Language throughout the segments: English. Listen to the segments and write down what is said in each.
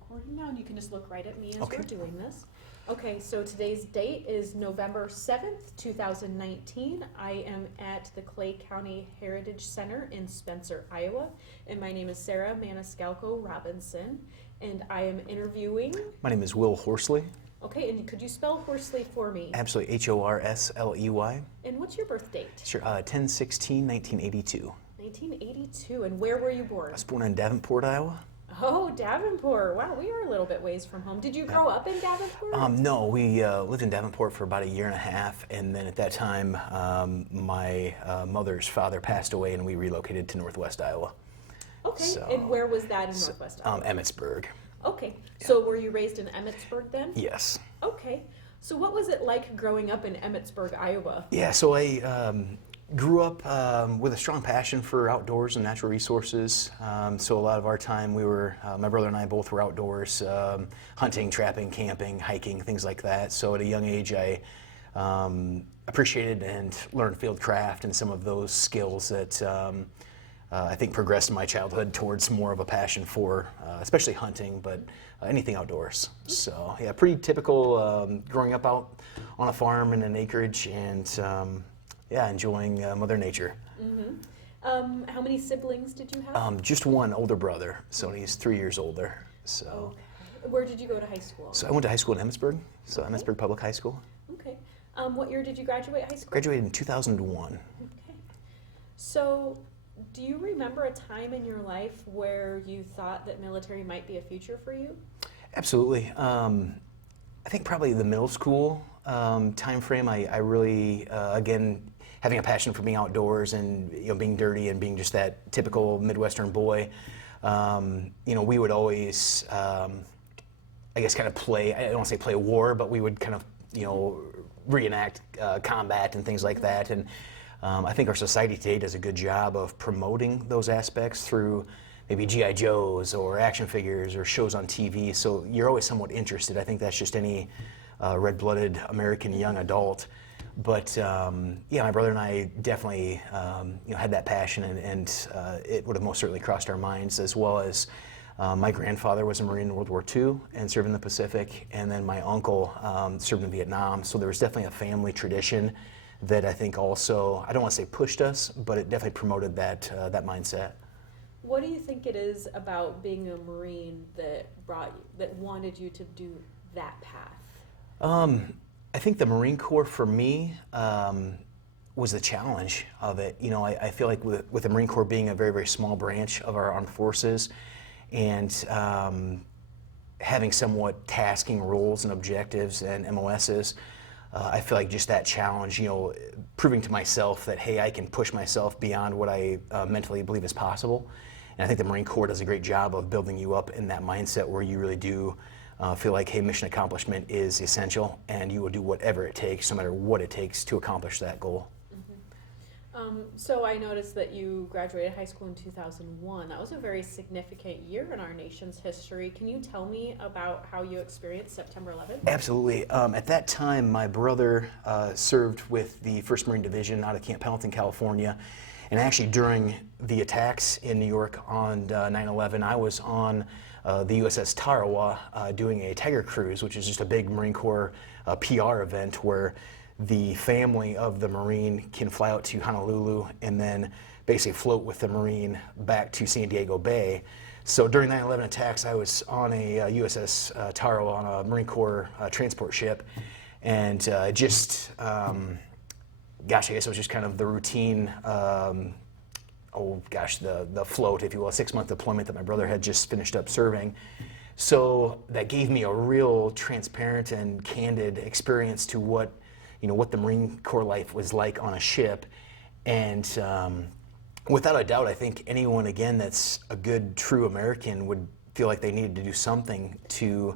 recording now, and you can just look right at me as Okay. we're doing this. Okay, so today's date is November 7th, 2019. I am at the Clay County Heritage Center in Spencer, Iowa, and my name is Sarah Maniscalco Robinson, and I am interviewing. My name is Will Horsley. Okay, and could you spell Horsley for me? Absolutely, Horsley. And what's your birth date? Sure, 10/16/1982. 1982, and where were you born? I was born in Davenport, Iowa. Oh, Davenport. Wow, we are a little bit ways from home. Did you grow up in Davenport? No, we lived in Davenport for about a year and a half, and then at that time, my mother's father passed away, and we relocated to Northwest Iowa. Okay, So- and where was that in Northwest Iowa? Emmetsburg. Okay, so were you raised in Emmetsburg then? Yes. Okay, so what was it like growing up in Emmetsburg, Iowa? Yeah, so I grew up with a strong passion for outdoors and natural resources. So a lot of our time we were, my brother and I both were outdoors, hunting, trapping, camping, hiking, things like that. So at a young age I appreciated and learned field craft and some of those skills that I think progressed in my childhood towards more of a passion for, especially hunting, but anything outdoors. So yeah, pretty typical growing up out on a farm in an acreage and yeah, enjoying Mother Nature. Mm-hmm. How many siblings did you have? Just one older brother, so he's 3 years older. So, Okay. Where did you go to high school? so I went to high school in Emmetsburg, so Emmetsburg Public High School. Okay. What year did you graduate high school? Graduated in 2001. Okay. So, do you remember a time in your life where you thought that military might be a future for you? Absolutely. I think probably the middle school time frame. I really, again, having a passion for being outdoors and being dirty and being just that typical Midwestern boy. We would always, I guess, kind of play. I don't want to say play war, but we would kind of, reenact combat and things like that. And I think our society today does a good job of promoting those aspects through maybe G.I. Joes or action figures or shows on TV. So you're always somewhat interested. I think that's just any red-blooded American young adult. But yeah, my brother and I definitely had that passion, and it would have most certainly crossed our minds, as well as my grandfather was a Marine in World War II and served in the Pacific, and then my uncle served in Vietnam. So there was definitely a family tradition that I think also, I don't want to say pushed us, but it definitely promoted that mindset. What do you think it is about being a Marine that wanted you to do that path? I think the Marine Corps for me was the challenge of it. I feel like with the Marine Corps being a very, very small branch of our armed forces and having somewhat tasking roles and objectives and MOSs, I feel like just that challenge, proving to myself that, hey, I can push myself beyond what I mentally believe is possible. And I think the Marine Corps does a great job of building you up in that mindset where you really do feel like, hey, mission accomplishment is essential, and you will do whatever it takes, no matter what it takes, to accomplish that goal. Mm-hmm. So I noticed that you graduated high school in 2001. That was a very significant year in our nation's history. Can you tell me about how you experienced September 11th? Absolutely. At that time, my brother served with the 1st Marine Division out of Camp Pendleton, California. And actually, during the attacks in New York on 9/11, I was on the USS Tarawa doing a Tiger Cruise, which is just a big Marine Corps PR event where the family of the Marine can fly out to Honolulu and then basically float with the Marine back to San Diego Bay. So during 9/11 attacks, I was on a USS Tarawa on a Marine Corps transport ship, and gosh, I guess it was just kind of the routine, the float, if you will, a 6-month deployment that my brother had just finished up serving. So that gave me a real transparent and candid experience to what the Marine Corps life was like on a ship. And without a doubt, I think anyone, again, that's a good, true American would feel like they needed to do something to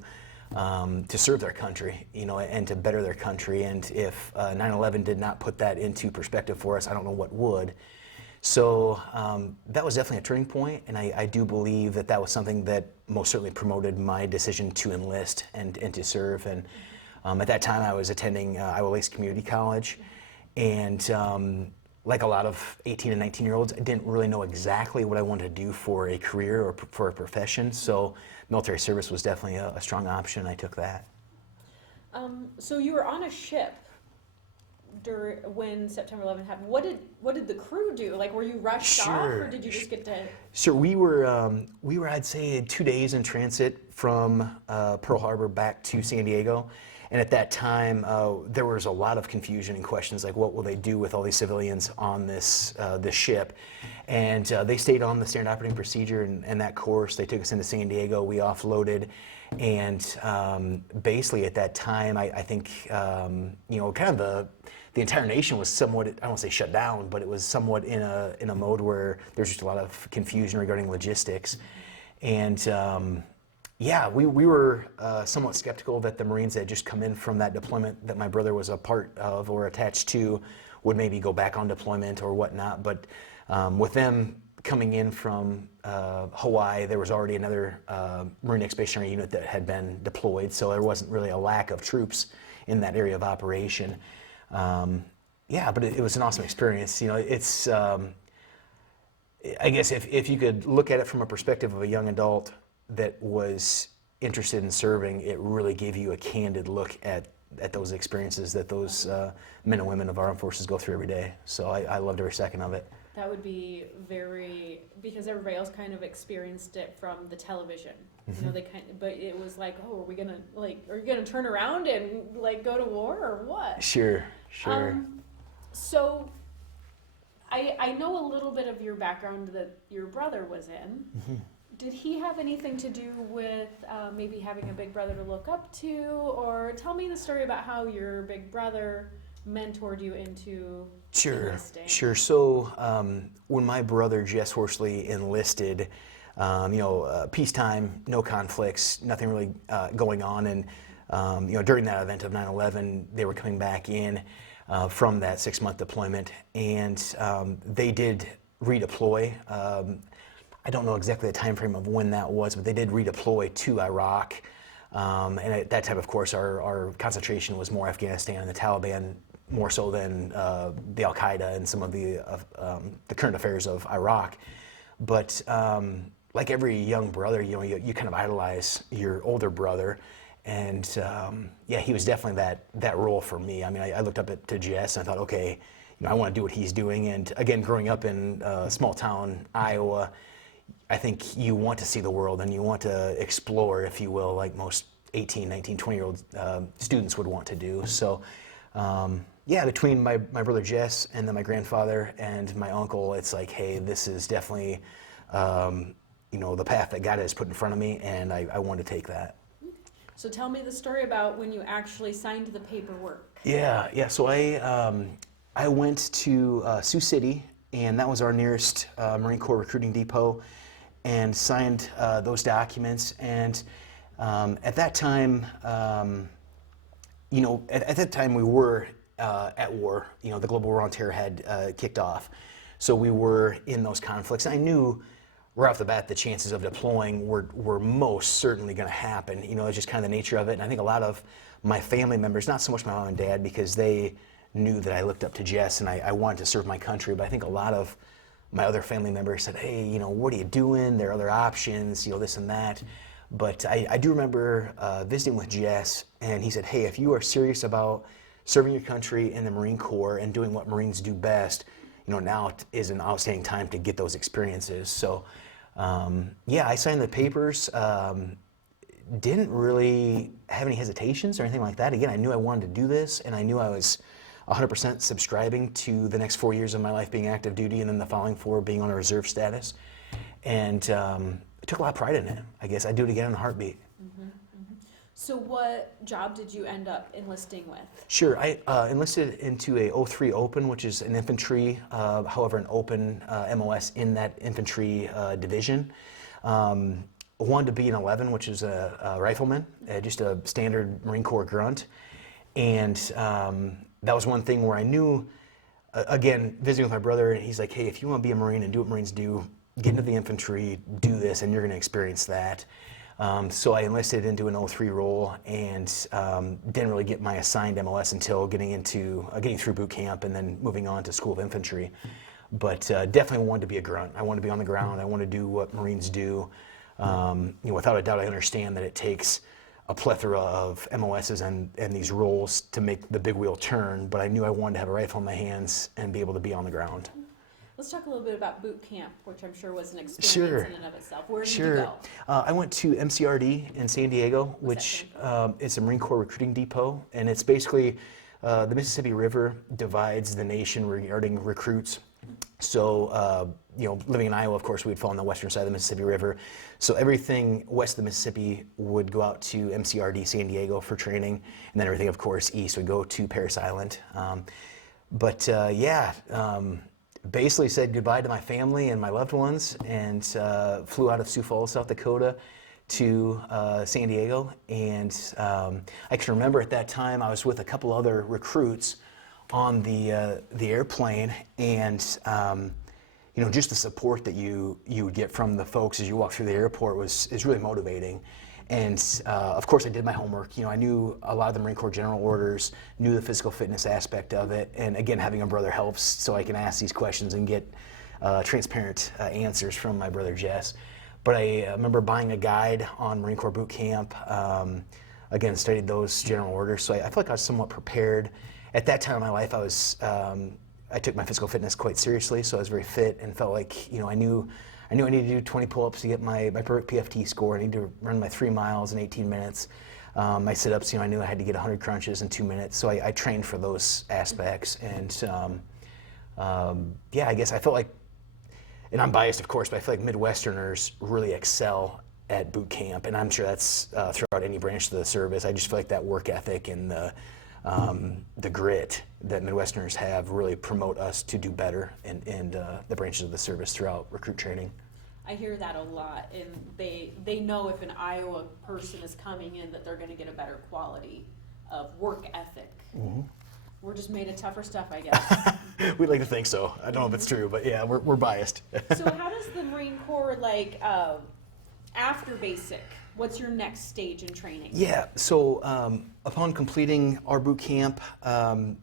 serve their country, and to better their country. And if 9/11 did not put that into perspective for us, I don't know what would. So that was definitely a turning point, and I do believe that was something that most certainly promoted my decision to enlist and to serve. And at that time, I was attending Iowa Lakes Community College, and like a lot of 18 and 19-year-olds, I didn't really know exactly what I wanted to do for a career or for a profession. So military service was definitely a strong option. I took that. So you were on a ship when September 11th happened. What did the crew do? Like, were you rushed off, or did you just get to? Sure, we were I'd say 2 days in transit from Pearl Harbor back to San Diego, and at that time there was a lot of confusion and questions like, what will they do with all these civilians on this ship? And they stayed on the standard operating procedure and that course. They took us into San Diego. We offloaded, and basically at that time, I think kind of the entire nation was somewhat, I don't want to say shut down, but it was somewhat in a mode where there's just a lot of confusion regarding logistics. And we were somewhat skeptical that the Marines that had just come in from that deployment that my brother was a part of or attached to would maybe go back on deployment or whatnot. But with them coming in from Hawaii, there was already another Marine Expeditionary Unit that had been deployed, so there wasn't really a lack of troops in that area of operation. But it was an awesome experience. It's, I guess if you could look at it from a perspective of a young adult that was interested in serving, it really gave you a candid look at those experiences that those men and women of our armed forces go through every day. So I loved every second of it. That would be because everybody else kind of experienced it from the television. Mm-hmm. But it was like, oh, are you gonna turn around and go to war or what? Sure. So I know a little bit of your background that your brother was in. Mm-hmm. Did he have anything to do with maybe having a big brother to look up to, or tell me the story about how your big brother mentored you into enlisting? Sure. So when my brother Jess Horsley enlisted, peacetime, no conflicts, nothing really going on, and during that event of 9/11, they were coming back in from that 6-month deployment, and they did redeploy. I don't know exactly the time frame of when that was, but they did redeploy to Iraq. And at that time, of course, our concentration was more Afghanistan and the Taliban, more so than the Al-Qaeda and some of the current affairs of Iraq. But like every young brother, you kind of idolize your older brother. And he was definitely that role for me. I mean, I looked up to Jess and I thought, okay, I want to do what he's doing. And again, growing up in small town Iowa, I think you want to see the world and you want to explore, if you will, like most 18, 19, 20-year-old students would want to do. So, between my brother Jess and then my grandfather and my uncle, it's like, hey, this is definitely, the path that God has put in front of me, and I want to take that. So tell me the story about when you actually signed the paperwork. Yeah. So I went to Sioux City, and that was our nearest Marine Corps recruiting depot, and signed those documents. And at that time, at that time we were at war. The global war on terror had kicked off, so we were in those conflicts. I knew right off the bat the chances of deploying were most certainly going to happen. It's just kind of the nature of it. And I think a lot of my family members, not so much my mom and dad, because they knew that I looked up to Jess and I wanted to serve my country, but I think a lot of my other family members said, hey, what are you doing? There are other options, this and that. But I do remember visiting with Jess, and he said, hey, if you are serious about serving your country in the Marine Corps and doing what Marines do best, now is an outstanding time to get those experiences. So, I signed the papers. Didn't really have any hesitations or anything like that. Again, I knew I wanted to do this, and I knew I was 100% subscribing to the next 4 years of my life being active duty, and then the following 4 being on a reserve status. And I took a lot of pride in it. I guess I'd do it again in a heartbeat. Mm-hmm, mm-hmm. So what job did you end up enlisting with? Sure, I enlisted into a 03 Open, which is an infantry, however, an open MOS in that infantry division. Wanted to be an 11, which is a rifleman, just a standard Marine Corps grunt. And that was one thing where I knew, again, visiting with my brother, and he's like, hey, if you want to be a Marine and do what Marines do, get into the infantry, do this, and you're going to experience that. So I enlisted into an 03 role and didn't really get my assigned MOS until getting through boot camp and then moving on to School of Infantry. But definitely wanted to be a grunt. I wanted to be on the ground. I want to do what Marines do. Without a doubt, I understand that it takes a plethora of MOSs and these roles to make the big wheel turn, but I knew I wanted to have a rifle in my hands and be able to be on the ground. Let's talk a little bit about boot camp, which I'm sure was an experience Sure. in and of itself. Where did you Sure. go? I went to MCRD in San Diego, which it's a Marine Corps recruiting depot, and it's basically the Mississippi River divides the nation regarding recruits. So, living in Iowa, of course, we'd fall on the western side of the Mississippi River. So everything west of the Mississippi would go out to MCRD San Diego for training, and then everything, of course, east would go to Parris Island. Basically said goodbye to my family and my loved ones, and flew out of Sioux Falls, South Dakota, to San Diego. And I can remember at that time I was with a couple other recruits on the airplane, and just the support that you would get from the folks as you walk through the airport is really motivating. And of course, I did my homework. I knew a lot of the Marine Corps general orders, knew the physical fitness aspect of it, and again, having a brother helps, so I can ask these questions and get transparent answers from my brother Jess. But I remember buying a guide on Marine Corps boot camp. Again, studied those general orders, so I feel like I was somewhat prepared. At that time in my life, I took my physical fitness quite seriously, so I was very fit and felt like I knew I needed to do 20 pull-ups to get my perfect PFT score. I needed to run my 3 miles in 18 minutes. My sit-ups, I knew I had to get 100 crunches in 2 minutes, so I trained for those aspects. And I guess I felt like, and I'm biased, of course, but I feel like Midwesterners really excel at boot camp, and I'm sure that's throughout any branch of the service. I just feel like that work ethic and the grit that Midwesterners have really promote us to do better in the branches of the service throughout recruit training. I hear that a lot, and they know if an Iowa person is coming in that they're going to get a better quality of work ethic. Mm-hmm. We're just made of tougher stuff, I guess. We'd like to think so. I don't know if it's true, but yeah, we're biased. So how does the Marine Corps, after basic, what's your next stage in training? Yeah, so upon completing our boot camp,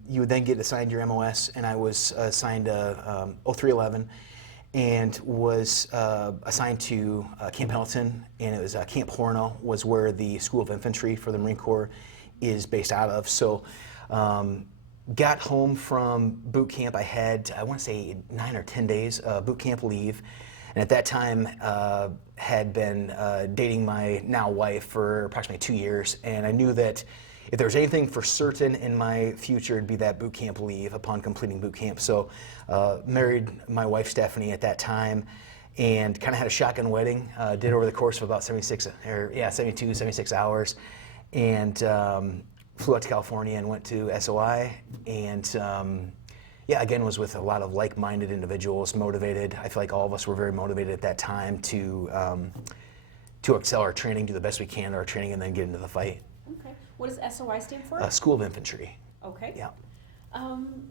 you would then get assigned your MOS, and I was assigned a 0311 and was assigned to Camp Pendleton, and it was Camp Horno was where the School of Infantry for the Marine Corps is based out of. So got home from boot camp. I had, I want to say, 9 or 10 days boot camp leave. And at that time, had been dating my now wife for approximately 2 years. And I knew that if there was anything for certain in my future, it'd be that boot camp leave upon completing boot camp. So married my wife, Stephanie, at that time, and kind of had a shotgun wedding. Did over the course of about 76 hours. And flew out to California and went to SOI. And again, was with a lot of like-minded individuals, motivated. I feel like all of us were very motivated at that time to excel our training, do the best we can in our training, and then get into the fight. Okay. What does SOI stand for? School of Infantry. Okay. Yeah.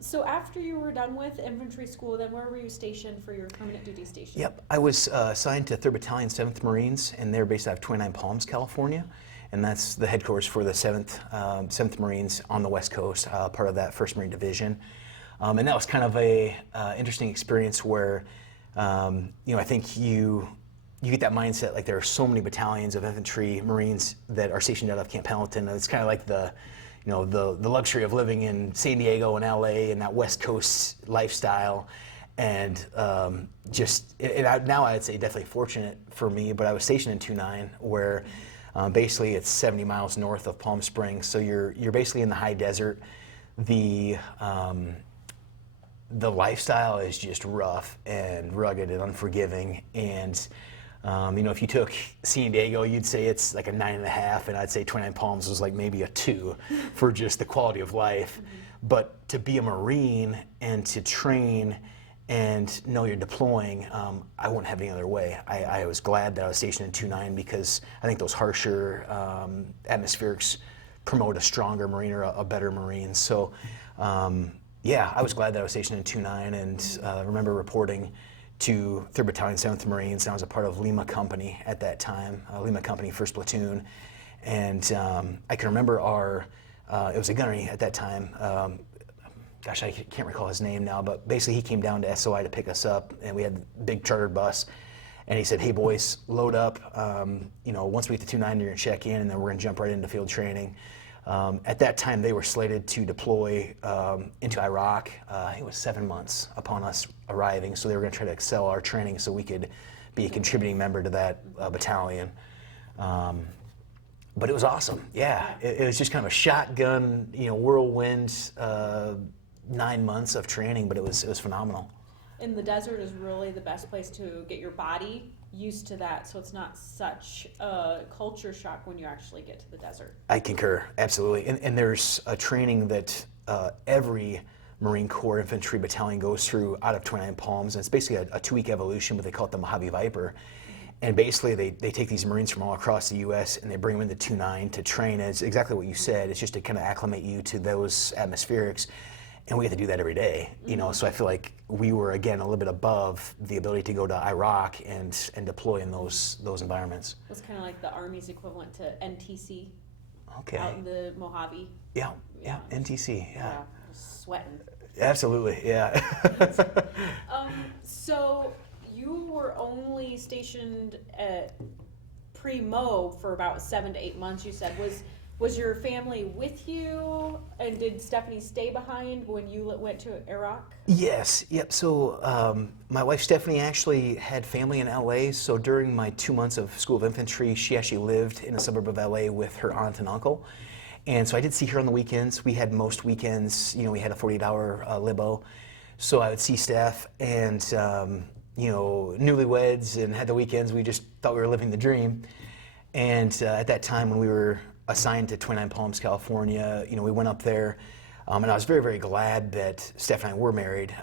So after you were done with infantry school, then where were you stationed for your permanent duty station? Yep. I was assigned to 3rd Battalion, 7th Marines, and they're based out of 29 Palms, California. And that's the headquarters for the 7th Marines on the West Coast, part of that 1st Marine Division. And that was kind of a interesting experience where, I think you get that mindset, like there are so many battalions of infantry Marines that are stationed out of Camp Pendleton. And it's kind of like the luxury of living in San Diego and LA and that West Coast lifestyle. And now I'd say definitely fortunate for me, but I was stationed in 29 where basically it's 70 miles north of Palm Springs. So you're basically in the high desert. The lifestyle is just rough and rugged and unforgiving. And, if you took San Diego, you'd say it's like a 9.5, and I'd say 29 Palms was like maybe a 2 for just the quality of life. Mm-hmm. But to be a Marine and to train and know you're deploying, I wouldn't have any other way. I was glad that I was stationed in 29 because I think those harsher atmospherics promote a stronger Marine or a better Marine. So, I was glad that I was stationed in 29 and remember reporting to 3rd Battalion, 7th Marines, and I was a part of Lima Company at that time, Lima Company 1st Platoon. And I can remember it was a gunnery at that time. Gosh, I can't recall his name now, but basically he came down to SOI to pick us up, and we had a big chartered bus. And he said, hey boys, load up. Once we get to 29, you're gonna check in, and then we're gonna jump right into field training. At that time, they were slated to deploy into Iraq. I think it was 7 months upon us arriving, so they were gonna try to excel our training so we could be a contributing member to that battalion. But it was awesome, yeah. It was just kind of a shotgun, whirlwind 9 months of training, but it was phenomenal. And the desert is really the best place to get your body used to that, so it's not such a culture shock when you actually get to the desert. I concur, absolutely. And there's a training that every Marine Corps Infantry battalion goes through out of 29 Palms, and it's basically a 2-week evolution, but they call it the Mojave Viper. And basically they take these Marines from all across the U.S. and they bring them into 29 to train. It's exactly what you said. It's just to kind of acclimate you to those atmospherics. And we have to do that every day, so I feel like we were, again, a little bit above the ability to go to Iraq and deploy in those environments. It's kind of like the Army's equivalent to NTC. Okay. Out in the Mojave. Yeah, NTC, yeah. Sweating. Absolutely, yeah. So you were only stationed at pre-Mo for about 7 to 8 months, you said. Was your family with you, and did Stephanie stay behind when you went to Iraq? Yes, yep. So my wife Stephanie actually had family in LA, so during my 2 months of School of Infantry, she actually lived in a suburb of LA with her aunt and uncle. And so I did see her on the weekends. We had most weekends, we had a 48-hour libo. So I would see Steph, and newlyweds, and had the weekends. We just thought we were living the dream. And at that time when we were assigned to 29 Palms, California, we went up there, and I was very, very glad that Steph and I were married.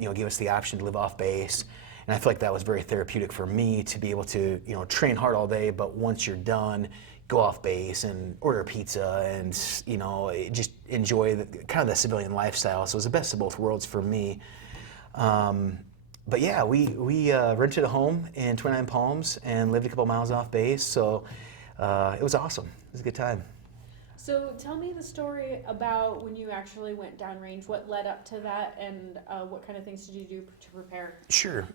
Gave us the option to live off base, and I feel like that was very therapeutic for me to be able to, train hard all day, but once you're done, go off base and order pizza and, just enjoy kind of the civilian lifestyle. So it was the best of both worlds for me. But yeah, we rented a home in 29 Palms and lived a couple miles off base. So it was awesome. It was a good time. So tell me the story about when you actually went downrange. What led up to that, and what kind of things did you do to prepare? Sure.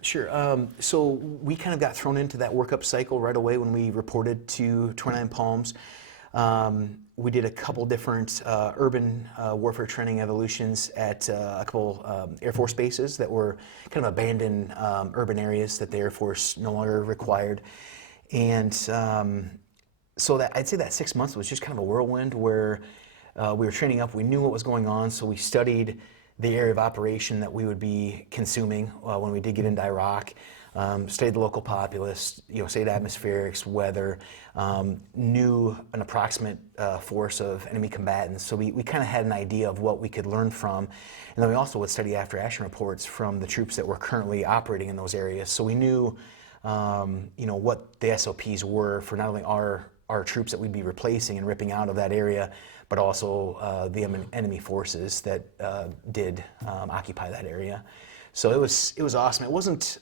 So we kind of got thrown into that workup cycle right away when we reported to 29 Palms. We did a couple different urban warfare training evolutions at a couple Air Force bases that were kind of abandoned urban areas that the Air Force no longer required. And so I'd say that 6 months was just kind of a whirlwind where we were training up. We knew what was going on, so we studied the area of operation that we would be consuming when we did get into Iraq. Studied the local populace, studied atmospherics, weather, knew an approximate force of enemy combatants. So we kind of had an idea of what we could learn from. And then we also would study after action reports from the troops that were currently operating in those areas. So we knew, what the SOPs were for not only our troops that we'd be replacing and ripping out of that area, but also the enemy forces that did occupy that area. So it was awesome. It wasn't,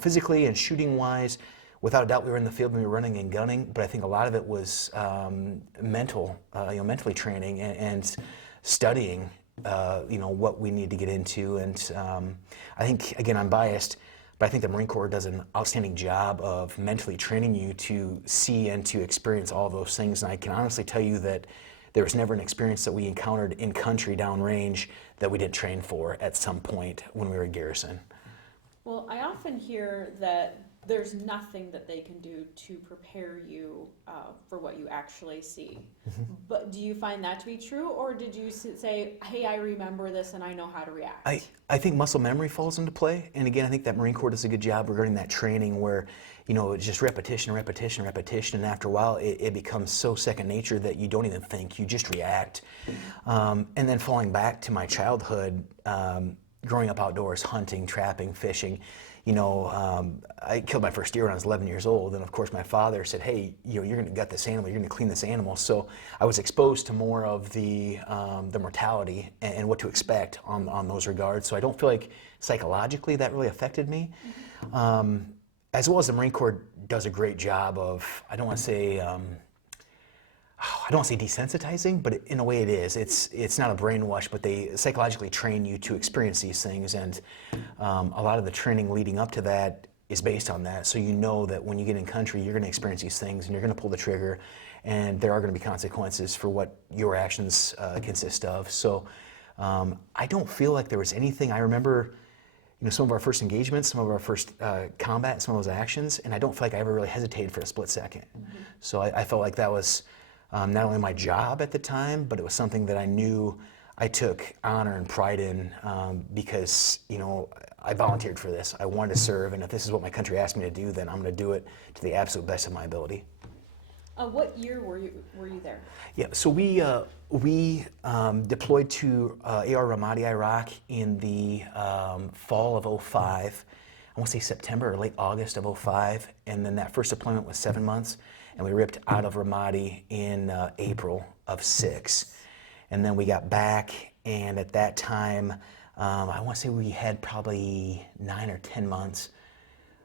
physically and shooting wise, without a doubt we were in the field and we were running and gunning, but I think a lot of it was mentally training and studying, what we need to get into. And I think, again, I'm biased, but I think the Marine Corps does an outstanding job of mentally training you to see and to experience all those things. And I can honestly tell you that there was never an experience that we encountered in country downrange that we didn't train for at some point when we were in garrison. Well, I often hear that there's nothing that they can do to prepare you for what you actually see. Mm-hmm. But do you find that to be true, or did you say, hey, I remember this and I know how to react? I think muscle memory falls into play. And again, I think that Marine Corps does a good job regarding that training where, it's just repetition. And after a while, it becomes so second nature that you don't even think, you just react. And then falling back to my childhood, growing up outdoors, hunting, trapping, fishing, I killed my first deer when I was 11 years old, and of course my father said, hey, you're going to gut this animal, you're going to clean this animal. So I was exposed to more of the mortality and what to expect on those regards. So I don't feel like psychologically that really affected me. Mm-hmm. As well as the Marine Corps does a great job of, I don't want to say desensitizing, but in a way it is. It's not a brainwash, but they psychologically train you to experience these things, and a lot of the training leading up to that is based on that. So you know that when you get in country, you're going to experience these things, and you're going to pull the trigger, and there are going to be consequences for what your actions consist of. So I don't feel like there was anything. I remember, some of our first engagements, some of our first combat, some of those actions, and I don't feel like I ever really hesitated for a split second. Mm-hmm. So I felt like that was not only my job at the time, but it was something that I knew I took honor and pride in because, I volunteered for this. I wanted to serve, and if this is what my country asked me to do, then I'm going to do it to the absolute best of my ability. What year were you there? Yeah, so we deployed to AR Ramadi, Iraq in the fall of '05. I want to say September or late August of '05, and then that first deployment was 7 months, and we ripped out of Ramadi in April of '06. And then we got back, and at that time, I want to say we had probably 9 or 10 months,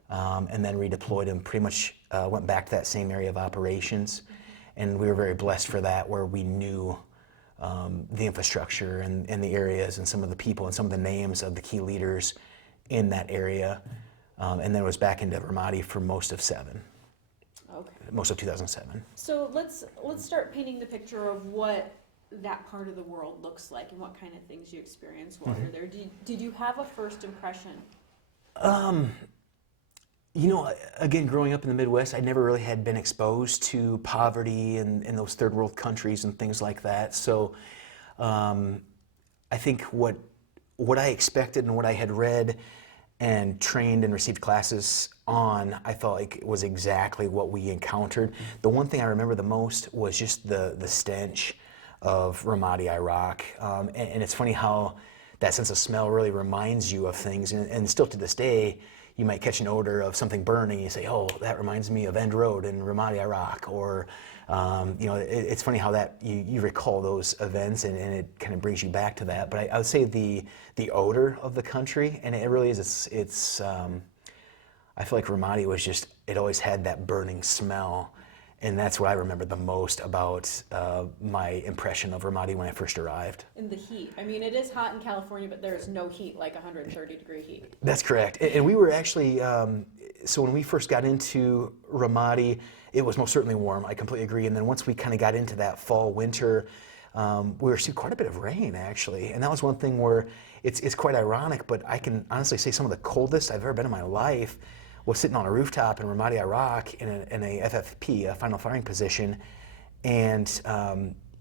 and then redeployed and pretty much went back to that same area of operations. And we were very blessed for that, where we knew the infrastructure and the areas and some of the people and some of the names of the key leaders in that area. And then it was back into Ramadi for most of most of 2007. So let's start painting the picture of what that part of the world looks like and what kind of things you experience while you're there. Did you have a first impression? Again, growing up in the Midwest, I never really had been exposed to poverty in those third world countries and things like that. So I think what I expected and what I had read and trained and received classes on, I felt like it was exactly what we encountered. The one thing I remember the most was just the stench of Ramadi, Iraq. And it's funny how that sense of smell really reminds you of things. And still to this day, you might catch an odor of something burning and you say, oh, that reminds me of End Road in Ramadi, Iraq. Or, it's funny how that you recall those events and it kind of brings you back to that. But I would say the odor of the country, and it really is, it's I feel like Ramadi was just, it always had that burning smell. And that's what I remember the most about my impression of Ramadi when I first arrived. And the heat. I mean, it is hot in California, but there's no heat like 130-degree heat. That's correct. And we were actually, so when we first got into Ramadi, it was most certainly warm. I completely agree. And then once we kind of got into that fall, winter, we were seeing quite a bit of rain, actually. And that was one thing where it's quite ironic, but I can honestly say some of the coldest I've ever been in my life was sitting on a rooftop in Ramadi, Iraq, in a FFP, a final firing position, and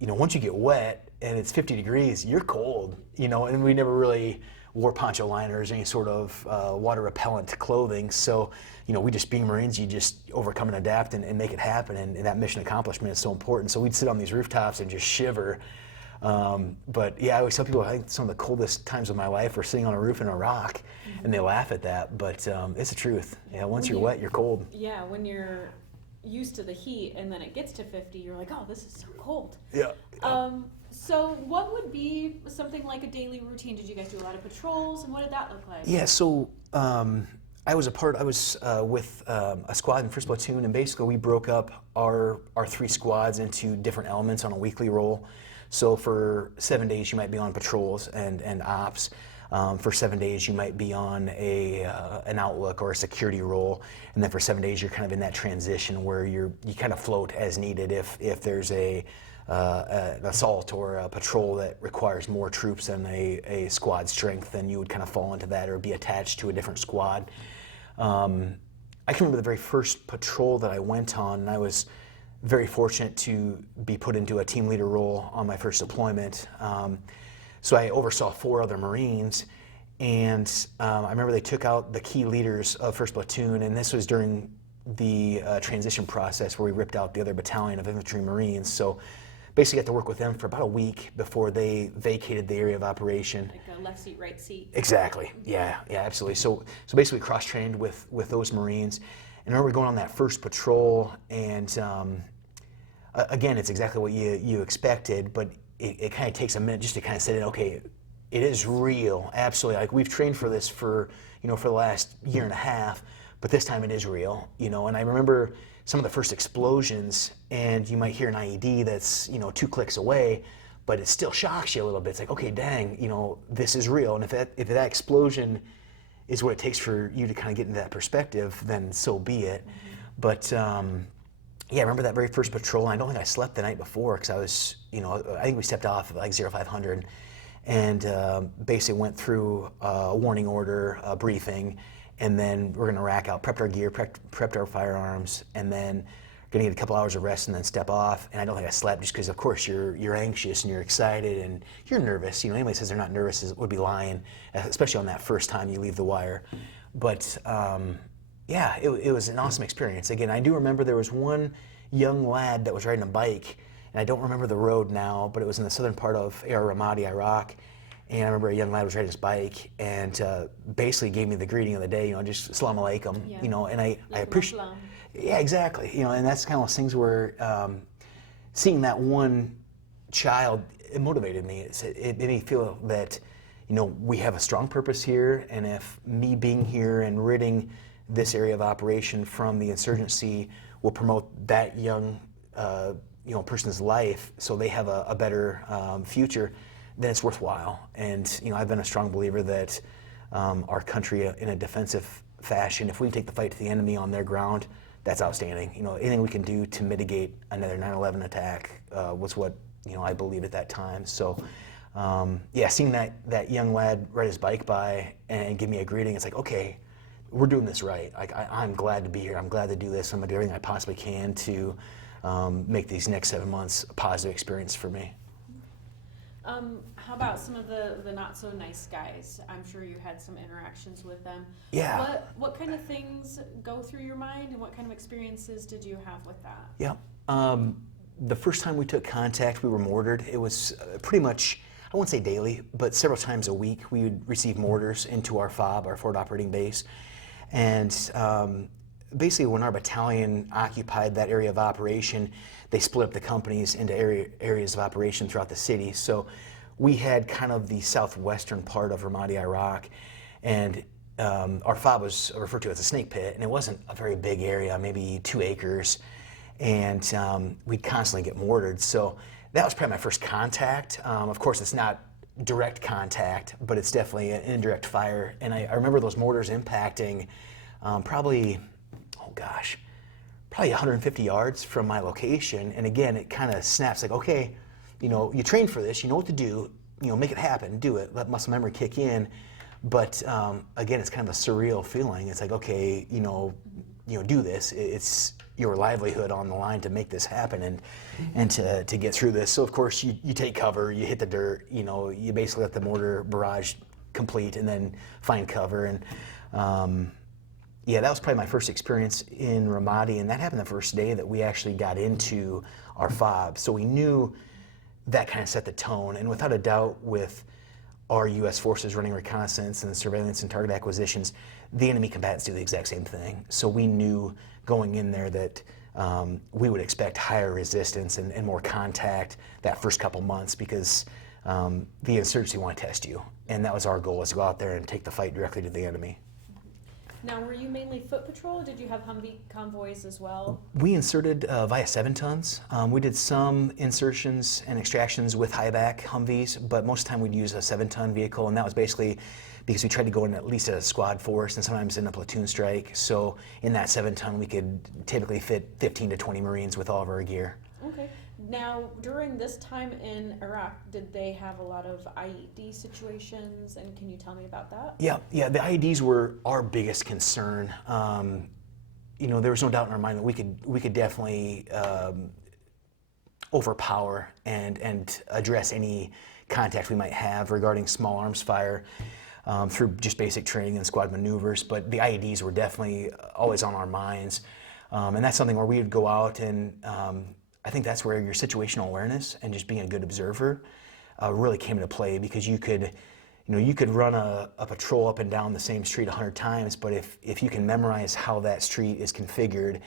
once you get wet and it's 50 degrees, you're cold, and we never really wore poncho liners, any sort of water repellent clothing, so we just, being Marines, you just overcome and adapt and make it happen, and that mission accomplishment is so important. So we'd sit on these rooftops and just shiver. But yeah, I always tell people I think some of the coldest times of my life were sitting on a roof in Iraq, and they laugh at that, but it's the truth. Yeah, once you're wet, you're cold. Yeah, when you're used to the heat and then it gets to 50, you're like, oh, this is so cold. Yeah. So what would be something like a daily routine? Did you guys do a lot of patrols, and what did that look like? Yeah, so I was with a squad in 1st Platoon, and basically we broke up our 3 squads into different elements on a weekly roll. So for 7 days you might be on patrols and ops. For 7 days you might be on an outlook or a security role, and then for 7 days you're kind of in that transition where you kind of float as needed. If there's an assault or a patrol that requires more troops than a squad strength, then you would kind of fall into that or be attached to a different squad. I can remember the very first patrol that I went on, and I was very fortunate to be put into a team leader role on my first deployment. So I oversaw 4 other Marines, and I remember they took out the key leaders of 1st Platoon, and this was during the transition process where we ripped out the other battalion of infantry Marines. So basically got to work with them for about a week before they vacated the area of operation. Like a left seat, right seat. Exactly, yeah, absolutely. So basically cross-trained with those Marines. And I remember going on that first patrol, and again, it's exactly what you expected, but it kind of takes a minute just to kind of sit in, okay, It is real, absolutely. Like we've trained for this for for the last year and a half, but this time it is real. And I remember some of the first explosions, and you might hear an IED that's 2 clicks away, but it still shocks you a little bit. It's like, okay, dang, this is real. And if that explosion is what it takes for you to kind of get into that perspective, then so be it. But yeah, I remember that very first patrol. And I don't think I slept the night before because I was, I think we stepped off at like 0500 and basically went through a warning order, a briefing, and then we're going to rack out, prepped our gear, prepped our firearms, and then going to get a couple hours of rest and then step off. And I don't think I slept just because, of course, you're anxious and you're excited and you're nervous. Anybody says they're not nervous would be lying, especially on that first time you leave the wire. But yeah, it was an awesome experience. Again, I do remember there was one young lad that was riding a bike, and I don't remember the road now, but it was in the southern part of Ramadi, Iraq. And I remember a young lad was riding his bike and basically gave me the greeting of the day, just Assalamu alaikum, and I appreciate. Yeah, exactly. And that's kind of those things where seeing that one child, it motivated me. It made me feel that, we have a strong purpose here, and if me being here and ridding this area of operation from the insurgency will promote that young, person's life so they have a better future, then it's worthwhile. And, I've been a strong believer that our country in a defensive fashion, if we take the fight to the enemy on their ground, that's outstanding. Anything we can do to mitigate another 9/11 attack was what, I believed at that time. So, yeah, seeing that young lad ride his bike by and give me a greeting, it's like, okay, we're doing this right. Like, I'm glad to be here. I'm glad to do this. I'm going to do everything I possibly can to make these next 7 months a positive experience for me. How about some of the not so nice guys? I'm sure you had some interactions with them. Yeah. What kind of things go through your mind, and what kind of experiences did you have with that? Yeah. The first time we took contact, we were mortared. It was pretty much, I won't say daily, but several times a week we would receive mortars into our FOB, our forward operating base. And basically when our battalion occupied that area of operation, they split up the companies into areas of operation throughout the city. So we had kind of the southwestern part of Ramadi, Iraq, and our FOB was referred to as a snake pit, and it wasn't a very big area, maybe 2 acres, and we'd constantly get mortared. So that was probably my first contact. Of course, it's not direct contact, but it's definitely an indirect fire. And I remember those mortars impacting probably 150 yards from my location. And again, it kind of snaps like, okay, you trained for this, you know what to do, make it happen, do it, let muscle memory kick in. But again, it's kind of a surreal feeling. It's like, okay, do this. It's your livelihood on the line to make this happen and to get through this. So of course you take cover, you hit the dirt, you basically let the mortar barrage complete and then find cover. And yeah, that was probably my first experience in Ramadi, and that happened the first day that we actually got into our FOB. So we knew that kind of set the tone, and without a doubt with our U.S. forces running reconnaissance and surveillance and target acquisitions, the enemy combatants do the exact same thing. So we knew going in there that we would expect higher resistance and more contact that first couple months because the insurgency want to test you. And that was our goal, was to go out there and take the fight directly to the enemy. Now, were you mainly foot patrol, or did you have Humvee convoys as well? We inserted via 7 tons. We did some insertions and extractions with high-back Humvees, but most of the time we'd use a 7-ton vehicle, and that was basically because we tried to go in at least a squad force and sometimes in a platoon strike. So in that 7-ton, we could typically fit 15 to 20 Marines with all of our gear. Okay. Now, during this time in Iraq, did they have a lot of IED situations, and can you tell me about that? Yeah, the IEDs were our biggest concern. There was no doubt in our mind that we could definitely overpower and address any contact we might have regarding small arms fire through just basic training and squad maneuvers. But the IEDs were definitely always on our minds, and that's something where we would go out and. I think that's where your situational awareness and just being a good observer really came into play, because you could run a patrol up and down the same street 100 times, but if you can memorize how that street is configured,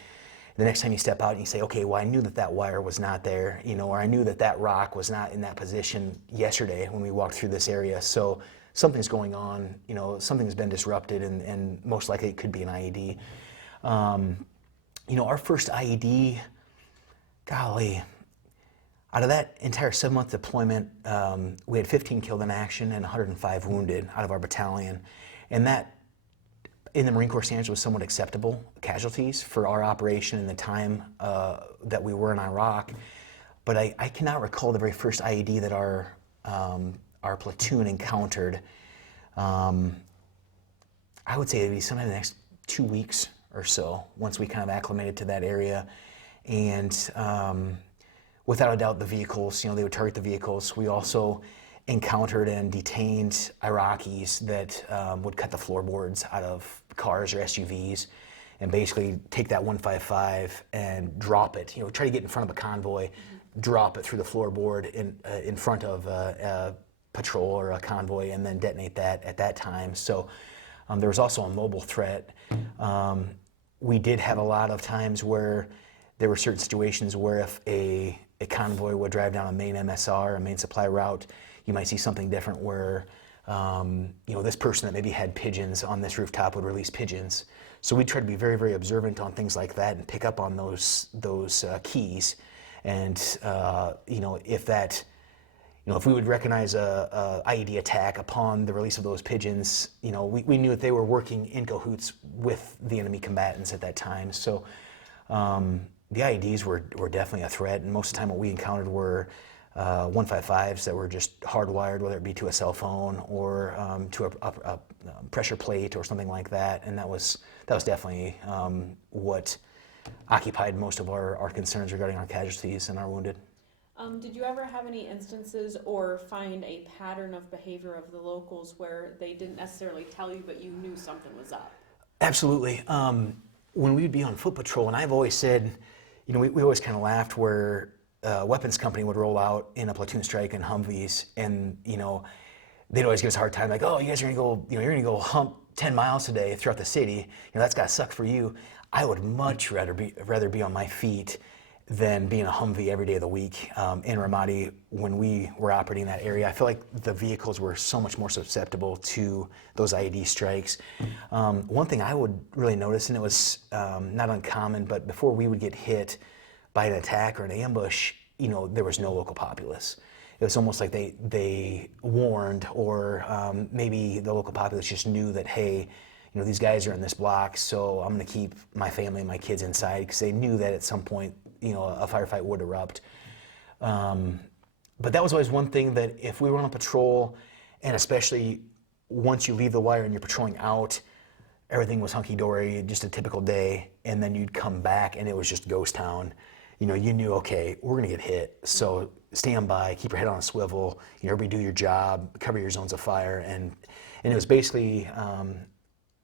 The next time you step out and you say, okay, well, I knew that that wire was not there, or I knew that that rock was not in that position yesterday when we walked through this area. So something's going on, something's been disrupted, and most likely it could be an IED. Our first IED, golly, out of that entire 7-month deployment, we had 15 killed in action and 105 wounded out of our battalion. And that, in the Marine Corps standards, was somewhat acceptable casualties for our operation and the time that we were in Iraq. But I cannot recall the very first IED that our platoon encountered. I would say it'd be sometime in the next 2 weeks or so, once we kind of acclimated to that area. And without a doubt, the vehicles, they would target the vehicles. We also encountered and detained Iraqis that would cut the floorboards out of cars or SUVs and basically take that 155 and drop it, try to get in front of a convoy, drop it through the floorboard in front of a patrol or a convoy, and then detonate that at that time. So there was also a mobile threat. We did have a lot of times where there were certain situations where if a convoy would drive down a main MSR, a main supply route, you might see something different where, this person that maybe had pigeons on this rooftop would release pigeons. So we try to be very, very observant on things like that and pick up on those keys. And, if we would recognize a IED attack upon the release of those pigeons, we knew that they were working in cahoots with the enemy combatants at that time. So the IEDs were definitely a threat, and most of the time what we encountered were 155s that were just hardwired, whether it be to a cell phone or to a pressure plate or something like that. And that was definitely what occupied most of our concerns regarding our casualties and our wounded. Did you ever have any instances or find a pattern of behavior of the locals where they didn't necessarily tell you, but you knew something was up? Absolutely. When we would be on foot patrol, and I've always said, we always kind of laughed where a weapons company would roll out in a platoon strike in Humvees, and they'd always give us a hard time, like, oh, you guys are gonna go, you're gonna go hump 10 miles today throughout the city. That's gotta suck for you. I would much rather be on my feet than being a Humvee every day of the week. In Ramadi, when we were operating in that area, I feel like the vehicles were so much more susceptible to those IED strikes. One thing I would really notice, and it was not uncommon, but before we would get hit by an attack or an ambush, there was no local populace. It was almost like they warned, or maybe the local populace just knew that, hey, these guys are in this block, so I'm going to keep my family and my kids inside, because they knew that at some point, a firefight would erupt. But that was always one thing, that if we were on a patrol, and especially once you leave the wire and you're patrolling out, everything was hunky-dory, just a typical day, and then you'd come back and it was just ghost town. You knew, okay, we're gonna get hit, so stand by, keep your head on a swivel, everybody do your job, cover your zones of fire, and it was basically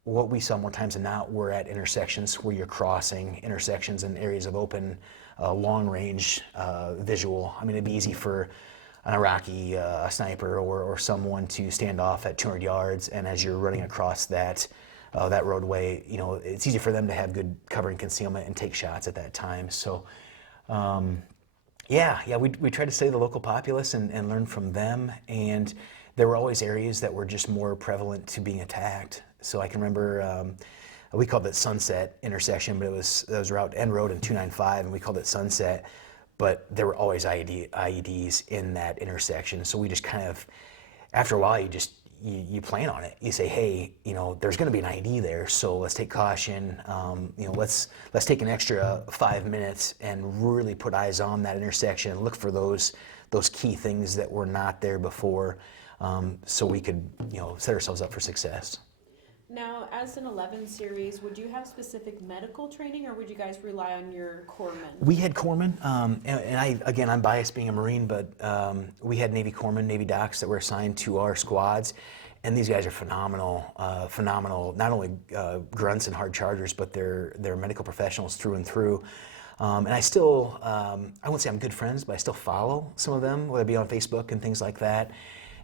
what we saw more times than not were at intersections where you're crossing, intersections in areas of open, long-range visual. I mean, it'd be easy for an Iraqi sniper or someone to stand off at 200 yards, and as you're running across that roadway, it's easy for them to have good cover and concealment and take shots at that time. So, we tried to study the local populace and learn from them, and there were always areas that were just more prevalent to being attacked. So I can remember, we called it Sunset intersection, but that was route N Road and 295, and we called it Sunset. But there were always IEDs in that intersection. So we just kind of, after a while, you plan on it. You say, hey, there's going to be an IED there, so let's take caution. Let's take an extra 5 minutes and really put eyes on that intersection and look for those key things that were not there before, so we could set ourselves up for success. Now, as an 11 series, would you have specific medical training, or would you guys rely on your corpsmen? We had corpsmen, and I'm biased being a Marine, but we had Navy corpsmen, Navy docs that were assigned to our squads, and these guys are phenomenal, not only grunts and hard chargers, but they're medical professionals through and through. And I still, I won't say I'm good friends, but I still follow some of them, whether it be on Facebook and things like that.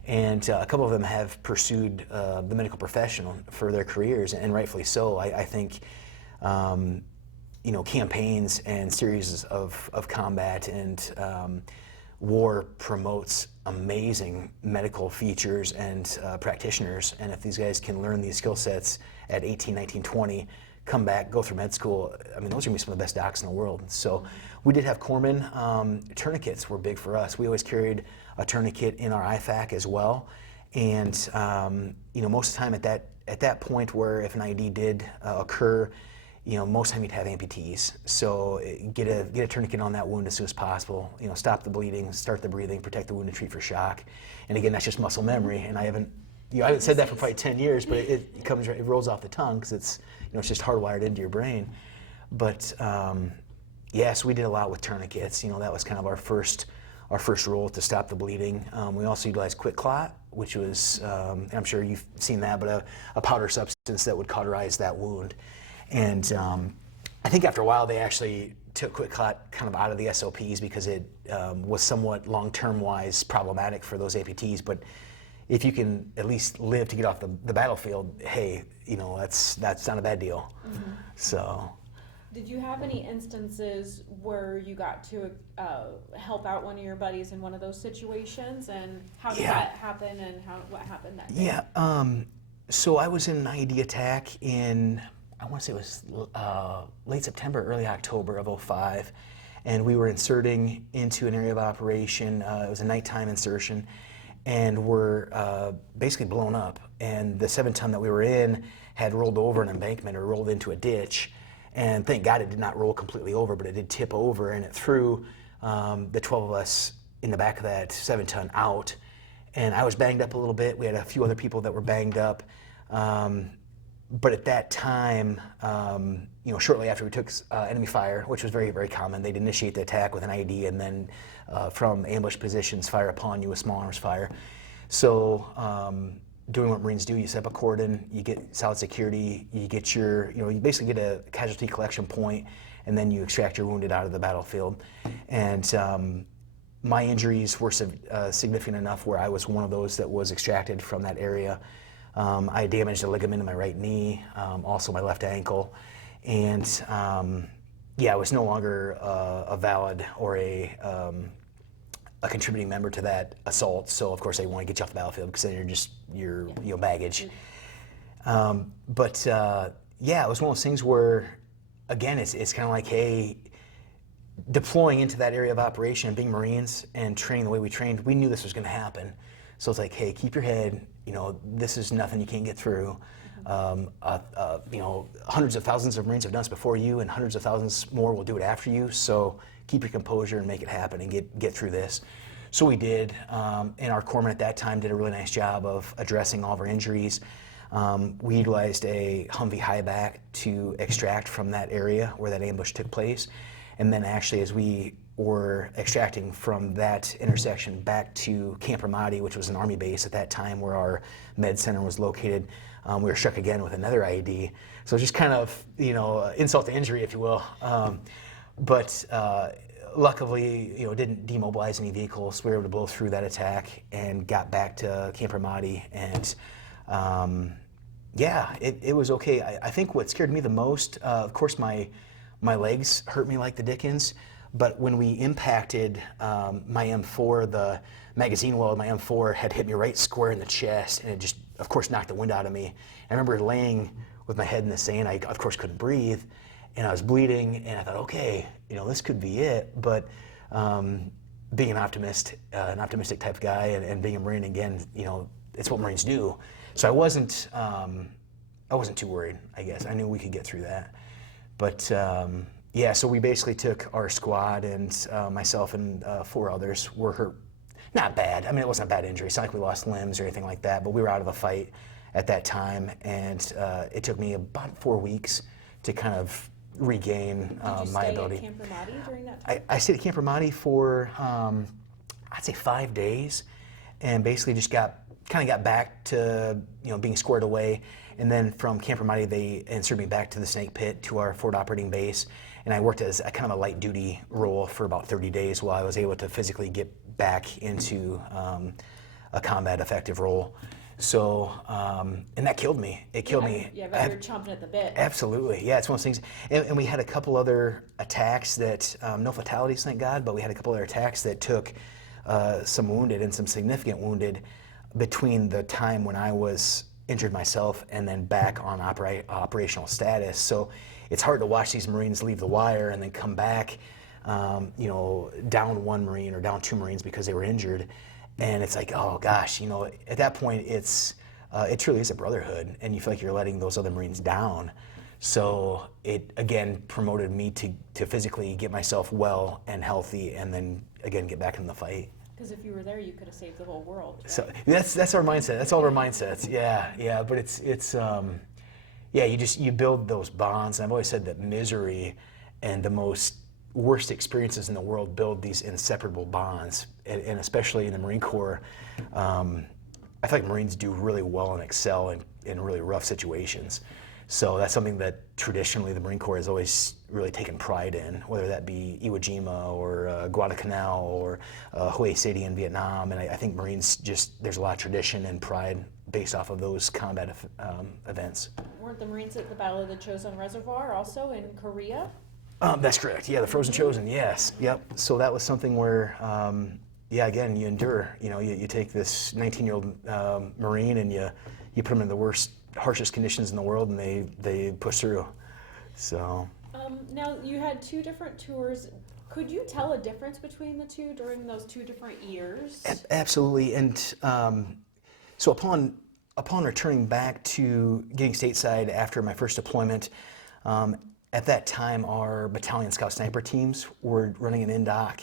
And a couple of them have pursued the medical profession for their careers, and rightfully so. I think campaigns and series of combat, and war promotes amazing medical features and practitioners. And if these guys can learn these skill sets at 18, 19, 20, come back, go through med school, I mean, those are gonna be some of the best docs in the world. So we did have corpsmen. Tourniquets were big for us. We always carried a tourniquet in our IFAC as well. And most of the time at that point where if an IED did occur, most of the time you'd have amputees. So get a tourniquet on that wound as soon as possible. Stop the bleeding, start the breathing, protect the wound, and treat for shock. And again, that's just muscle memory. And I haven't said that for probably 10 years, but it rolls off the tongue because it's just hardwired into your brain. But so we did a lot with tourniquets. That was kind of our first role to stop the bleeding. We also utilized quick clot, which was, I'm sure you've seen that, but a powder substance that would cauterize that wound. And I think after a while they actually took quick clot kind of out of the SOPs because it was somewhat long-term wise problematic for those amputees. But if you can at least live to get off the battlefield, hey, that's not a bad deal. Mm-hmm. So. Did you have any instances where you got to help out one of your buddies in one of those situations, and how did that happen, and what happened that day? Yeah. So I was in an IED attack in, I want to say it was late September, early October of '05, and we were inserting into an area of operation. It was a nighttime insertion, and we're basically blown up. And the 7-ton that we were in had rolled over an embankment or rolled into a ditch. And thank God it did not roll completely over, but it did tip over, and it threw the 12 of us in the back of that 7-ton out. And I was banged up a little bit. We had a few other people that were banged up. But at that time, shortly after we took enemy fire, which was very, very common, they'd initiate the attack with an IED and then from ambush positions fire upon you with small arms fire. So doing what Marines do, you set up a cordon, you get solid security, you get you basically get a casualty collection point, and then you extract your wounded out of the battlefield. And my injuries were significant enough where I was one of those that was extracted from that area. I damaged a ligament in my right knee, also my left ankle, and I was no longer a valid or a contributing member to that assault. So of course they want to get you off the battlefield because then you're baggage. But it was one of those things where, again, it's kind of like, hey, deploying into that area of operation and being Marines and training the way we trained, we knew this was going to happen. So it's like, hey, keep your head. This is nothing you can't get through. Hundreds of thousands of Marines have done this before you, and hundreds of thousands more will do it after you. So keep your composure and make it happen and get through this. So we did, and our corpsman at that time did a really nice job of addressing all of our injuries. We utilized a Humvee highback to extract from that area where that ambush took place. And then actually as we were extracting from that intersection back to Camp Ramadi, which was an Army base at that time where our med center was located, we were struck again with another IED. So just kind of, insult to injury, if you will. But luckily, didn't demobilize any vehicles. We were able to blow through that attack and got back to Camp Ramadi. And it was okay. I think what scared me the most, of course, my legs hurt me like the dickens. But when we impacted my M4, the magazine well of my M4 had hit me right square in the chest, and it just, of course, knocked the wind out of me. I remember laying with my head in the sand. I, of course, couldn't breathe, and I was bleeding, and I thought, okay, this could be it. But being an optimistic type of guy, and being a Marine, again, it's what Marines do. So I wasn't too worried, I guess. I knew we could get through that. But so we basically took our squad, and myself and 4 others were hurt. Not bad. I mean, it wasn't a bad injury. It's not like we lost limbs or anything like that, but we were out of the fight at that time, and it took me about 4 weeks to kind of regain my ability. Did you stay at Camp Ramadi during that time? I stayed at Camp Ramadi for, I'd say 5 days, and basically just got back to being squared away. And then from Camp Ramadi, they inserted me back to the Snake Pit, to our forward operating base, and I worked as a kind of a light duty role for about 30 days while I was able to physically get back into a combat effective role. So, and that killed me. It killed me. Yeah, but you're chomping at the bit. Absolutely, yeah. It's one of those things. And we had a couple other attacks that, no fatalities, thank God, but we had a couple other attacks that took some wounded and some significant wounded between the time when I was injured myself and then back on operational status. So it's hard to watch these Marines leave the wire and then come back, down one Marine or down two Marines because they were injured. And it's like, oh gosh, at that point it truly is a brotherhood, and you feel like you're letting those other Marines down. So it again promoted me to physically get myself well and healthy, and then again get back in the fight. Because if you were there, you could have saved the whole world. Right? So that's our mindset. That's all our mindsets. Yeah. But it's you build those bonds. And I've always said that misery and the most worst experiences in the world build these inseparable bonds, and especially in the Marine Corps, I feel like Marines do really well and excel in really rough situations. So that's something that traditionally the Marine Corps has always really taken pride in, whether that be Iwo Jima or Guadalcanal or Hue City in Vietnam. And I think Marines there's a lot of tradition and pride based off of those combat events. Weren't the Marines at the Battle of the Chosin Reservoir also in Korea? That's correct. Yeah, the Frozen Chosen. Yes. Yep. So that was something where, again, you endure. You take this 19-year-old Marine and you put them in the worst, harshest conditions in the world, and they push through. So. Now you had two different tours. Could you tell a difference between the two during those two different years? Absolutely. And so upon returning back to getting stateside after my first deployment. At that time, our battalion scout sniper teams were running an in-doc.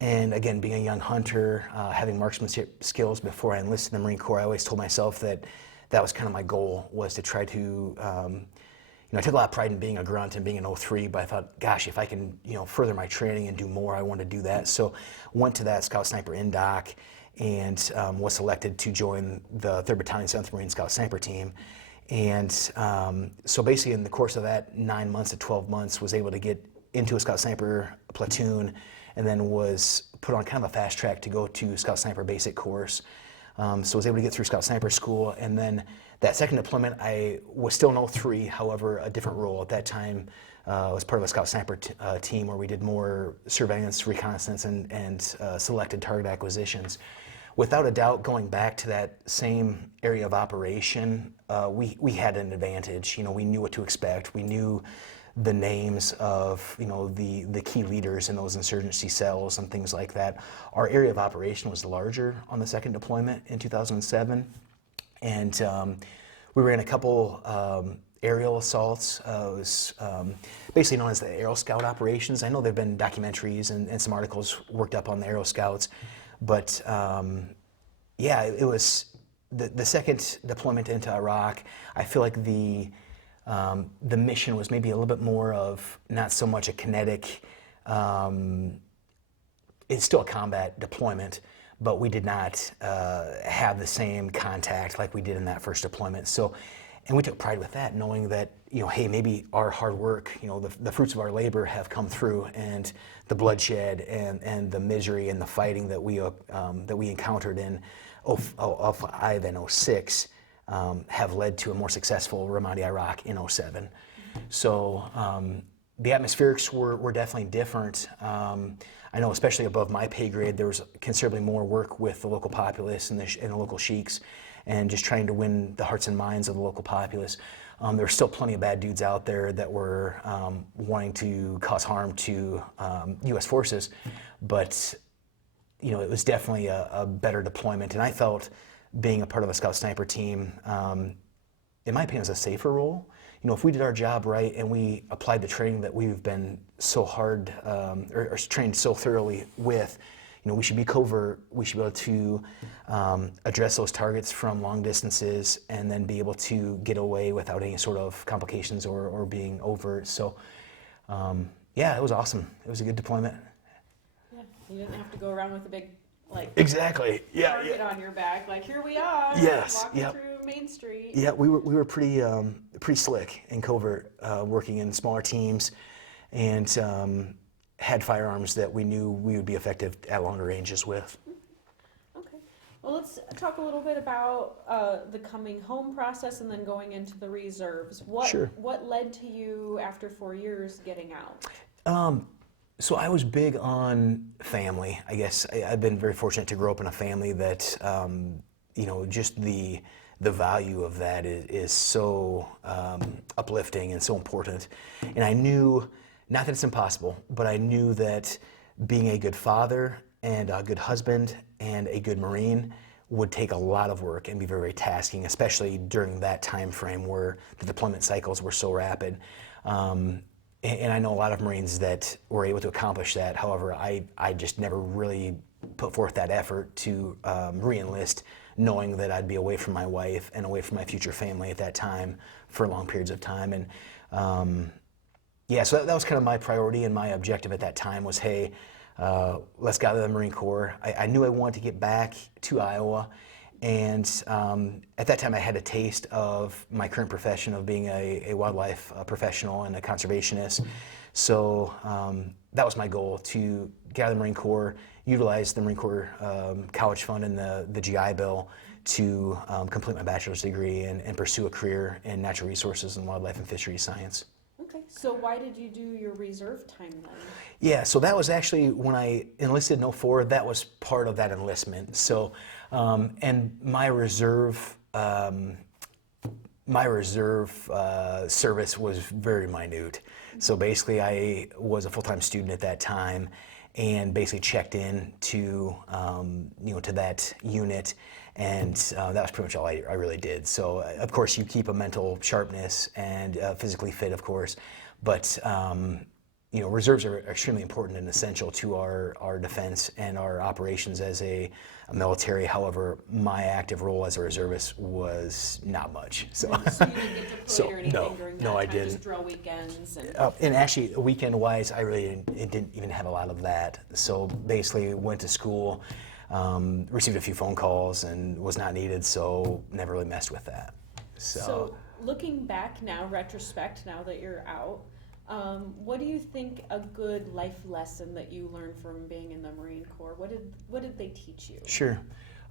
And again, being a young hunter, having marksmanship skills before I enlisted in the Marine Corps, I always told myself that was kind of my goal, was to try to, I took a lot of pride in being a grunt and being an 03, but I thought, gosh, if I can, further my training and do more, I want to do that. So went to that scout sniper in-doc and was selected to join the 3rd Battalion, 7th Marine Scout Sniper Team. And so basically in the course of that 9 months to 12 months was able to get into a Scout Sniper platoon, and then was put on kind of a fast track to go to Scout Sniper basic course. So I was able to get through Scout Sniper school, and then that second deployment I was still in 03, however a different role. At that time I was part of a Scout Sniper team where we did more surveillance, reconnaissance, and selected target acquisitions. Without a doubt, going back to that same area of operation, we had an advantage. We knew what to expect. We knew the names of the key leaders in those insurgency cells and things like that. Our area of operation was larger on the second deployment in 2007, and we ran a couple aerial assaults. It was basically known as the Aero Scout operations. I know there have been documentaries and some articles worked up on the Aero Scouts. But it was the second deployment into Iraq. I feel like the mission was maybe a little bit more of not so much a kinetic. It's still a combat deployment, but we did not have the same contact like we did in that first deployment. So, and we took pride with that, knowing that hey, maybe our hard work, the fruits of our labor have come through, and the bloodshed and the misery and the fighting that we encountered in 05 and 06 have led to a more successful Ramadi, Iraq in 07. So the atmospherics were definitely different. I know, especially above my pay grade, there was considerably more work with the local populace and the local sheiks, and just trying to win the hearts and minds of the local populace. There were still plenty of bad dudes out there that were wanting to cause harm to U.S. forces, but it was definitely a better deployment. And I felt, being a part of a Scout Sniper team, in my opinion, was a safer role. If we did our job right and we applied the training that we've been so hard or trained so thoroughly with, we should be covert. We should be able to address those targets from long distances, and then be able to get away without any sort of complications or being overt. So, it was awesome. It was a good deployment. Yeah, you didn't have to go around with a big exactly. target on your back. Like, here we are. Yes. Walking through Main Street. Yeah, we were pretty slick in covert, working in smaller teams, and had firearms that we knew we would be effective at longer ranges with. Okay. Well, let's talk a little bit about the coming home process and then going into the reserves. Sure. What led to you after 4 years getting out? So I was big on family. I guess I've been very fortunate to grow up in a family that, just the value of that is so uplifting and so important. And I knew, not that it's impossible, but I knew that being a good father and a good husband and a good Marine would take a lot of work and be very, very tasking, especially during that time frame where the deployment cycles were so rapid. And I know a lot of Marines that were able to accomplish that. However, I just never really put forth that effort to re-enlist, knowing that I'd be away from my wife and away from my future family at that time for long periods of time. And so that was kind of my priority and my objective at that time was, hey, let's get out of the Marine Corps. I knew I wanted to get back to Iowa. And at that time, I had a taste of my current profession of being a wildlife professional and a conservationist. So that was my goal, to get out of the Marine Corps, utilize the Marine Corps College Fund and the GI Bill to complete my bachelor's degree and pursue a career in natural resources and wildlife and fisheries science. Okay, so why did you do your reserve time then? Yeah, so that was actually when I enlisted in '04, that was part of that enlistment. So, and my reserve service was very minute. So basically I was a full-time student at that time and basically checked in to, to that unit. And that was pretty much all I really did. So, of course, you keep a mental sharpness and physically fit, of course. But, reserves are extremely important and essential to our defense and our operations as a military. However, my active role as a reservist was not much. So, So you didn't get deployed or anything during that no, I time, didn't. just drill weekends? And actually, weekend-wise, I really didn't even have a lot of that. So basically, went to school, received a few phone calls, and was not needed, so never really messed with that. So looking back now, retrospect, now that you're out, what do you think a good life lesson that you learned from being in the Marine Corps? What did they teach you? Sure.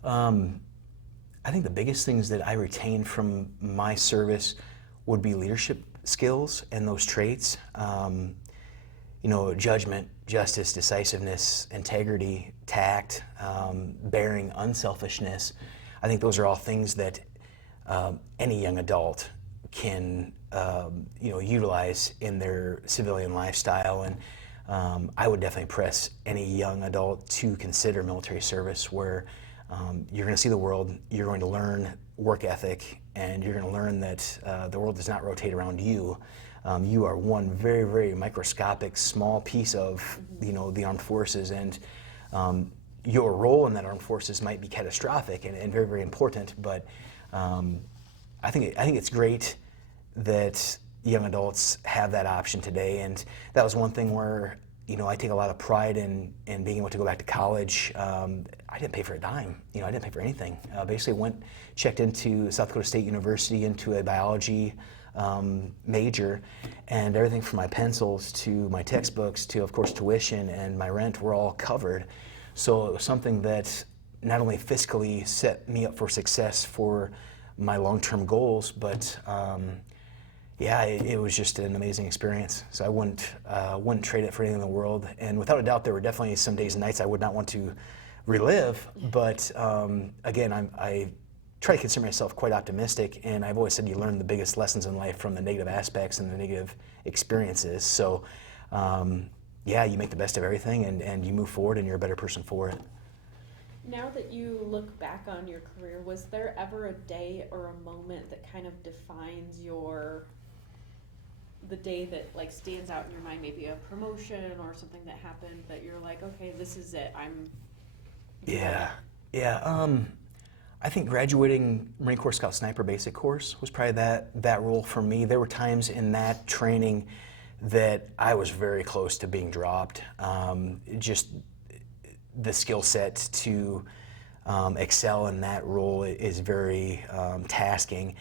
I think the biggest things that I retained from my service would be leadership skills and those traits. Judgment, justice, decisiveness, integrity, tact, bearing, unselfishness. I think those are all things that any young adult can utilize in their civilian lifestyle. And I would definitely press any young adult to consider military service, where you're going to see the world, you're going to learn work ethic, and you're going to learn that the world does not rotate around you. You are one very, very microscopic, small piece of the armed forces, and your role in that armed forces might be catastrophic and very, very important. But I think it's great that young adults have that option today, and that was one thing where I take a lot of pride in being able to go back to college. I didn't pay for a dime. I didn't pay for anything. Basically checked into South Dakota State University into a biology major, and everything from my pencils to my textbooks to, of course, tuition and my rent were all covered. So it was something that not only fiscally set me up for success for my long-term goals, but it was just an amazing experience. So I wouldn't trade it for anything in the world. And without a doubt, there were definitely some days and nights I would not want to relive. But again, I try to consider myself quite optimistic, and I've always said you learn the biggest lessons in life from the negative aspects and the negative experiences. So you make the best of everything, and you move forward, and you're a better person for it. Now that you look back on your career, was there ever a day or a moment that kind of defines the day that stands out in your mind, maybe a promotion or something that happened that you're like, okay, this is it, I think graduating Marine Corps Scout Sniper Basic Course was probably that role for me. There were times in that training that I was very close to being dropped. Just the skill set to excel in that role is very tasking.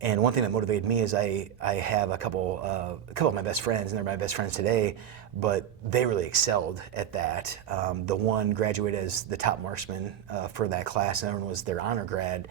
And one thing that motivated me is I have a couple of my best friends, and they're my best friends today, but they really excelled at that. The one graduated as the top marksman for that class, and everyone was their honor grad.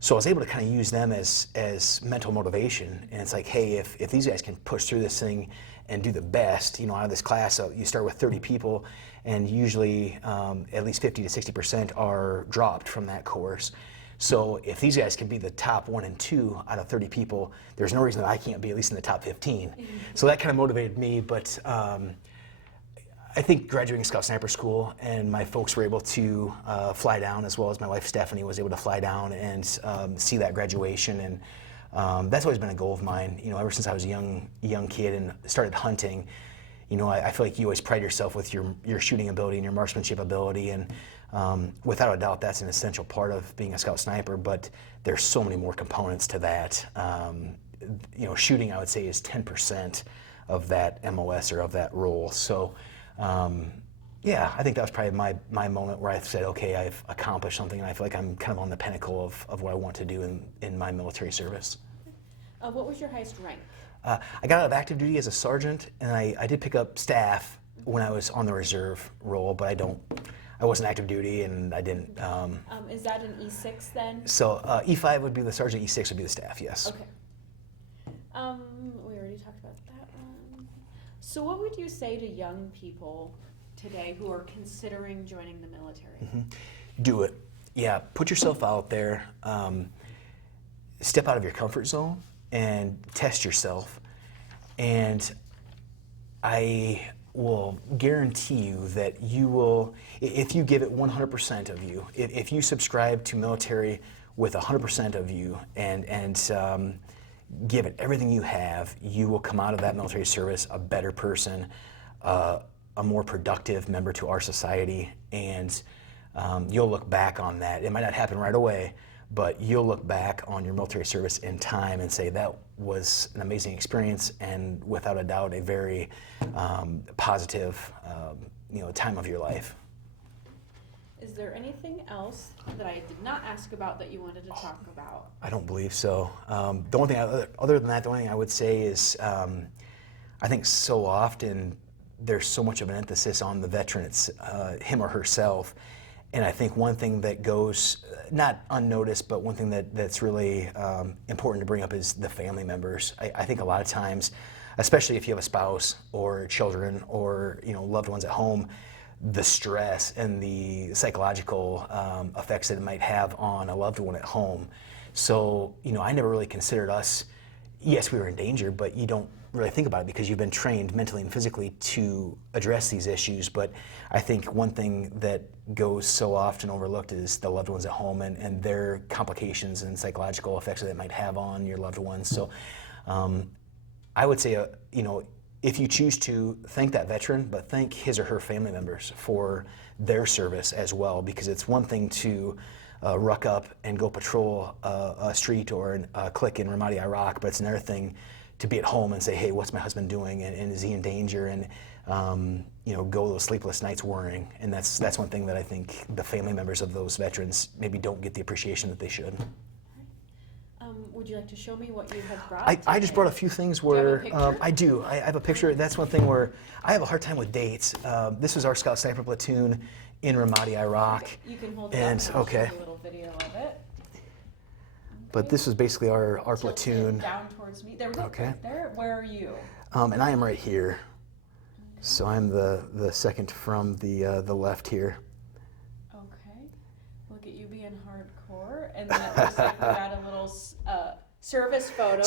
So I was able to kind of use them as mental motivation. And it's like, hey, if these guys can push through this thing and do the best, out of this class, you start with 30 people, and usually at least 50 to 60% are dropped from that course. So if these guys can be the top 1 and 2 out of 30 people, there's no reason that I can't be at least in the top 15. So that kind of motivated me, but I think graduating Scout Sniper School, and my folks were able to fly down, as well as my wife Stephanie was able to fly down and see that graduation, and that's always been a goal of mine. Ever since I was a young kid and started hunting, I feel like you always pride yourself with your shooting ability and your marksmanship ability, and without a doubt, that's an essential part of being a Scout Sniper. But there's so many more components to that. Shooting, I would say, is 10% of that MOS or of that role. So. I think that was probably my moment where I said, okay, I've accomplished something, and I feel like I'm kind of on the pinnacle of what I want to do in my military service. What was your highest rank? I got out of active duty as a sergeant, and I did pick up staff when I was on the reserve role, but I wasn't active duty, and I didn't. Is that an E6 then? So E5 would be the sergeant, E6 would be the staff, yes. Okay. We already talked about that one. So what would you say to young people today who are considering joining the military? Mm-hmm. Do it. Yeah, put yourself out there. Step out of your comfort zone and test yourself. And I will guarantee you that you will, if you give it 100% of you, if you subscribe to military with 100% of you and give it everything you have, you will come out of that military service a better person, a more productive member to our society, and you'll look back on that. It might not happen right away, but you'll look back on your military service in time and say that was an amazing experience, and without a doubt a very positive time of your life. Is there anything else that I did not ask about that you wanted to talk about? I don't believe so. The only thing, other than that, the only thing I would say is I think so often there's so much of an emphasis on the veteran, it's him or herself. And I think one thing that goes not unnoticed, but one thing that's really important to bring up is the family members. I think a lot of times, especially if you have a spouse or children or loved ones at home, the stress and the psychological effects that it might have on a loved one at home. So I never really considered us. Yes, we were in danger, but you don't really think about it because you've been trained mentally and physically to address these issues. But I think one thing that goes so often overlooked is the loved ones at home and their complications and psychological effects that it might have on your loved ones. So I would say, if you choose to, thank that veteran, but thank his or her family members for their service as well, because it's one thing to ruck up and go patrol a street or a clique in Ramadi, Iraq, but it's another thing to be at home and say, hey, what's my husband doing, and is he in danger, and go those sleepless nights worrying. And that's one thing that I think the family members of those veterans maybe don't get the appreciation that they should. Would you like to show me what you have brought? I just brought a few things where do you have a picture? I do. I have a picture. That's one thing where I have a hard time with dates. This was our Scout Sniper platoon in Ramadi, Iraq. You can hold it and up and I'll okay. show you a little video of it. But this was basically our Tilt it platoon. down towards me. There we go. Okay. Right there. Where are you? And I am right here. So I'm the second from the left here. Okay. Look at you being hardcore. And then it looks like we got a little service photo.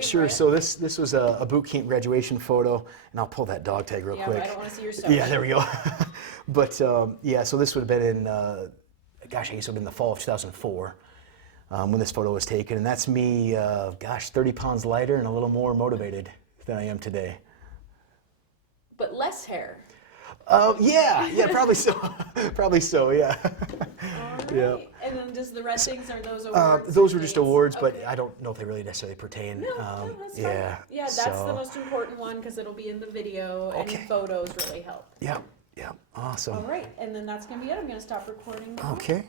Sure. So this was a boot camp graduation photo, and I'll pull that dog tag real quick. Yeah, I don't want to see your social. Yeah, there we go. But so this would have been in, I guess it would have been the fall of 2004 when this photo was taken, and that's me, 30 pounds lighter and a little more motivated than I am today. But less hair. Yeah, probably so. Probably so, yeah. All right. Yeah. And then just the red things are those awards? Those were just awards, Okay. but I don't know if they really necessarily pertain. No, that's fine. Yeah. Yeah, that's the most important one because it'll be in the video. Okay. Any photos really help. Yeah. Awesome. All right, and then that's going to be it. I'm going to stop recording now. Okay.